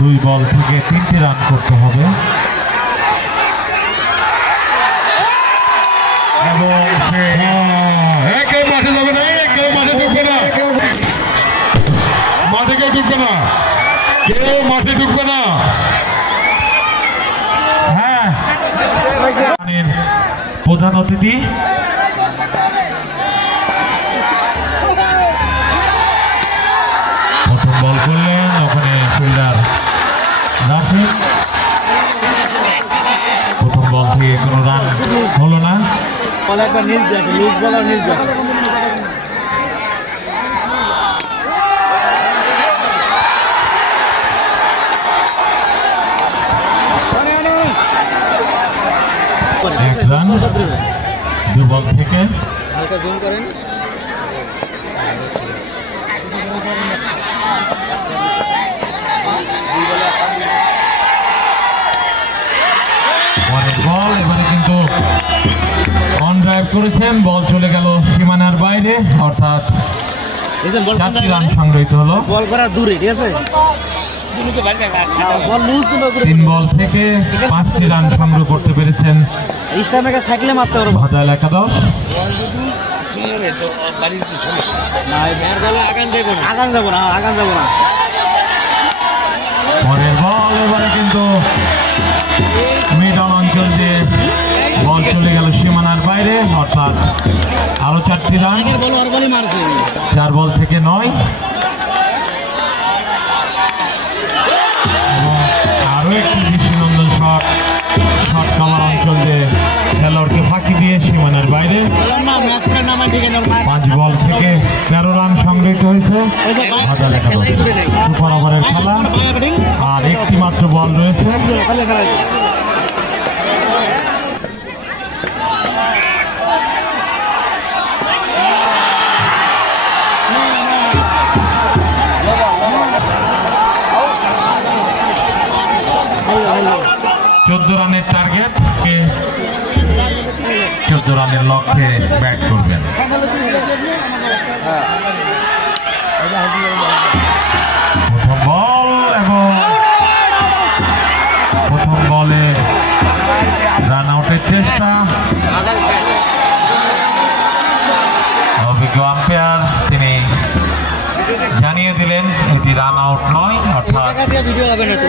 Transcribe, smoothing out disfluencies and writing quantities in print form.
2 বল থেকে 3টি রান করতে হবে এবং কেউ মাঠে যাবে না, কেউ মাঠে ঢুকবে না, মাঠে কেউ ঢুকবে না, কেউ মাঠে ঢুকবে না। হ্যাঁ, প্রধান অতিথি প্রথম বল করলেন, ওখানে ফিল্ডার রাফিক। প্রথম বল থেকে কোনো রান হলো না। এক রান 2 বল থেকে। হালকা জুম করেন। অনেক বল, এবারে কিন্তু অন ড্রাইভ করেছেন, বল চলে গেল সীমানার বাইরে, অর্থাৎ 4টি রান সংগ্রহিত হলো। বল করা দূরে, ঠিক আছে। 3 বল থেকে 5টি রান সংগ্রহ করতে পেরেছেন থাকলে মারতে পারবো। ভাদাইল একাদশ। আগান যাবো না। পরের বল, এবারে কিন্তু মিড অন অঞ্চল দিয়ে বল চলে গেল সীমানার বাইরে, অর্থাৎ আরো 4টি রান। 4 বল থেকে 9। আরো একটি দৃষ্টিনন্দন শট কামার অঞ্চল দিয়ে খেলোয়াড়কে ফাঁকি দিয়ে সীমানার বাইরে। 5 বল থেকে 13 রান সংগৃহীত হয়েছে ভাদাইল একাদশ। সুপার ওভারের খেলা, আর একটি মাত্র বল রয়েছে। চোদ্দ রানের টার্গেট, 14 রানের লক্ষ্যে ব্যাট করবেন। প্রথম বল, এবং প্রথম বলে রান আউটের চেষ্টা। অভিজ্ঞ আম্পায়ার তিনি জানিয়ে দিলেন এটি রান আউট নয়, অর্থাৎ ভিডিও হবে না তো।